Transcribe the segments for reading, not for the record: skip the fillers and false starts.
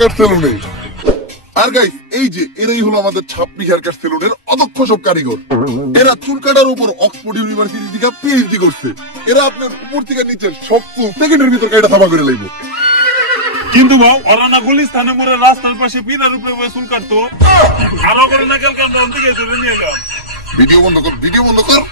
কাট সেলুনে। আর গাইস এই যে এরাই হলো আমাদের ছাপড়ি হেয়ার কাট সেলুনের অদক্ষ সব কারিগর। এরা চুল কাটার উপর অক্সফোর্ড ইউনিভার্সিটি থেকে পিএইচডি করছে। এরা আপনার উপর থেকে নিচের সব চুল সেকেন্ডের ভিতর কাটা সাফা করে লাইব। কিন্তু ভাও ওরা না গুলিস্তানে মোড়ে রাস্তার পাশে পিলার উপরে বসে চুল কাটতো, আরো করে না কালকে আমরা ওন থেকে ধরে নিয়ে এলাম। ভিডিও বন্ধ কর, ভিডিও বন্ধ কর।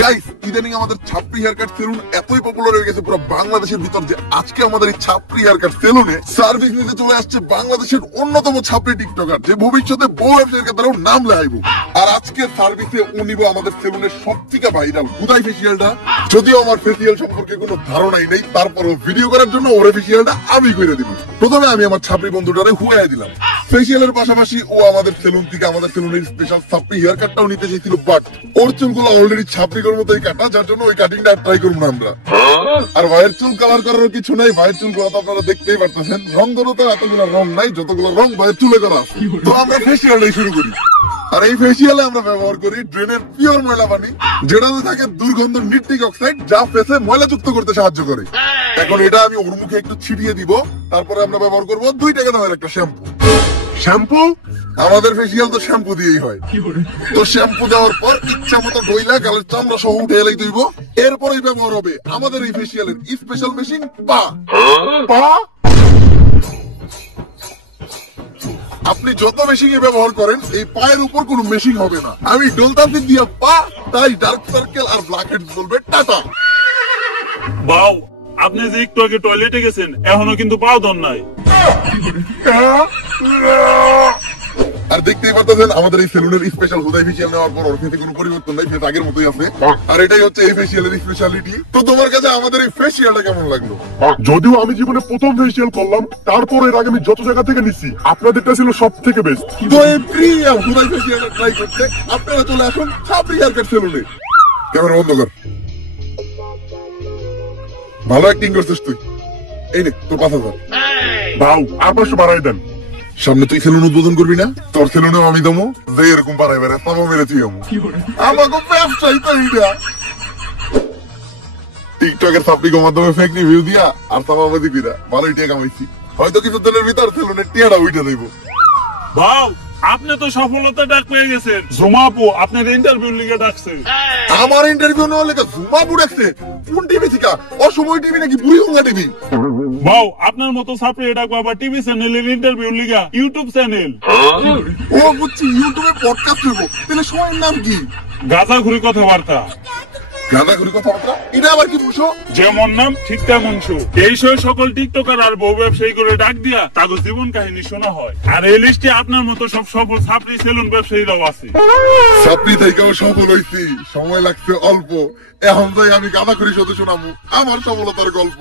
গাইস ইদানিং আমাদের ছাপড়ি হেয়ার কাট সেলুন এতই পপুলার হয়ে গেছে পুরো বাংলাদেশের ভিতর যে আজকে আমাদের এই ছাপড়ি হেয়ার কাট সেলুনে সার্ভিস নিতে চলে আসছে বাংলাদেশের অন্যতম ছাপড়ি টিকটকার, যে ভবিষ্যতে বউ ব্যবসায়ীর ক্ষেত্রেও নাম লেখাইব। আর আজকে সার্ভিসে ও নিব আমাদের সেলুনের সবথেকে ভাইরাল হুদাই ফেসিয়ালটা। যদিও আমার ফেসিয়াল সম্পর্কে কোনো ধারণাই নেই, তারপরও ভিডিও করার জন্য ওর ফেসিয়ালটা আমি করে দিব। প্রথমে আমি আমার ছাপড়ি বন্ধুটারে হুয়াই দিলাম। ফেসিয়ালের পাশাপাশি ও আমাদের সেলুন থেকে আমাদের সেলুনের স্পেশাল ছাপড়ি হেয়ার কাটটাও নিতে চেয়েছিল, বাট ওর চুলগুলো অলরেডি ছাপড়ির মতোই কাটা, যার জন্য ওই কাটিংটা ট্রাই করব না আমরা। আর ভাইয়ের চুল কালার করার কিছু নাই, ভাইয়ের চুল করা তো আপনারা দেখতেই পারতেছেন। রং ধরো তো এতগুলো রং নাই, যতগুলো রং ভাইয়ের চুলে করা আছে। তো আমরা ফেসিয়ালটাই শুরু করি। আর এই ফেসিয়ালে আমরা ব্যবহার করি ড্রেনের পিওর ময়লা পানি, যেটাতে থাকে দুর্গন্ধ নিট্রিক অক্সাইড, যা ফেসে ময়লা যুক্ত করতে সাহায্য করে। এখন এটা আমি ওর মুখে একটু ছিটিয়ে দিব, তারপরে আমরা ব্যবহার করব 2 টাকা দামের একটা শ্যাম্পু। শ্যাম্পু আমাদের ফেসিয়াল তো শ্যাম্পু দিয়েই হয়। তো শ্যাম্পু দেওয়ার পর ইচ্ছা মতো ডইলা গালের চামড়া সহ উঠে এলাই দিব। এরপরেই ব্যবহার হবে আমাদের এই ফেসিয়ালের স্পেশাল মেশিন পা। আপনি যত মেশিন ব্যবহার করেন এই পায়ের উপর কোনো মেশিন হবে না। আমি ডলতাফি দিয়া পা, তাই ডার্ক সার্কেল আর ব্ল্যাক হেডস বলবে টাটা। ভাও আপনি যে একটু আগে টয়লেটে গেছেন এখনো কিন্তু পাও দন নাই। আর দেখতেই পারতেছেন আমাদের এই সেলুনের স্পেশাল হুদাই ফেসিয়াল নেওয়ার পর ওর ফেসে কোনো পরিবর্তন নাই, ফেস আগের মতোই আছে। আর এটাই হচ্ছে এই ফেসিয়ালের স্পেশালিটি। তো তোমার কাছে আমাদের এই ফেসিয়ালটা কেমন লাগলো? যদিও আমি জীবনে প্রথম ফেসিয়াল করলাম, তারপর এর আগে আমি যত জায়গা থেকে নিচ্ছি আপনাদেরটা ছিল সব থেকে বেস্ট। তো এই প্রিমিয়াম হুদাই ফেসিয়ালটা ট্রাই করতে আপনারা চলে আসুন ছাপড়ি হেয়ার কাট সেলুনে। ক্যামেরা বন্ধ কর। ভালো অ্যাক্টিং করছিস তুই। এই নে তোর 5,000। ভাও আর 500 বাড়াই দেন। সামনে তুই সেলুন উদ্বোধন করবি না? তোর সেলুনেও আমি দমো, যে এরকম বাড়াই বেড়ায় তামা মেরেছি আমি। আমাকে ব্যবসায়ী তো এইটা টিকটকের সাপ্লিকের মাধ্যমে ফেক রিভিউ দিয়া আর তামা দিবি না, ভালোই টিয়া কামাইছি। হয়তো কিছু দিনের ভিতর সেলুনের টিয়াটা উঠে দেব। ভাও আপনি তো সফলতা ডাক পেয়ে গেছেন, জুমা আপু আপনার ইন্টারভিউ লিগে ডাকছে। আমার ইন্টারভিউ নেওয়া লেগে জুমা আপু ডাকছে? কোন টিভি থেকে? অসময় টিভি নাকি বুড়ি গঙ্গা টিভি? ভাও আপনার মতো সাপ্লাই ডাকবো আবার টিভি চ্যানেলের ইন্টারভিউ লিগা ইউটিউব চ্যানেল। ও বুঝছি, ইউটিউবে পডকাস্ট হইব। তাহলে সময়ের নাম কি? গাঁজা ঘুরি কথাবার্তা। গাঁদাঘুরি কথাবার্তা? এটা আবার কি বুঝো? যেমন নাম ঠিক তেমন শো। এই শো সকল টিকটকার আর বউ ব্যবসায়ী করে ডাক দিয়া তাদের জীবন কাহিনী শোনা হয়। আর এই লিস্টে আপনার মতো সব সফল ছাপড়ি সেলুন ব্যবসায়ীরাও আছে। ছাপড়ি থেকেও সফল হইছি, সময় লাগছে অল্প। এখন যাই আমি গাঁদাঘুরি শুধু শোনাবো আমার সফলতার গল্প।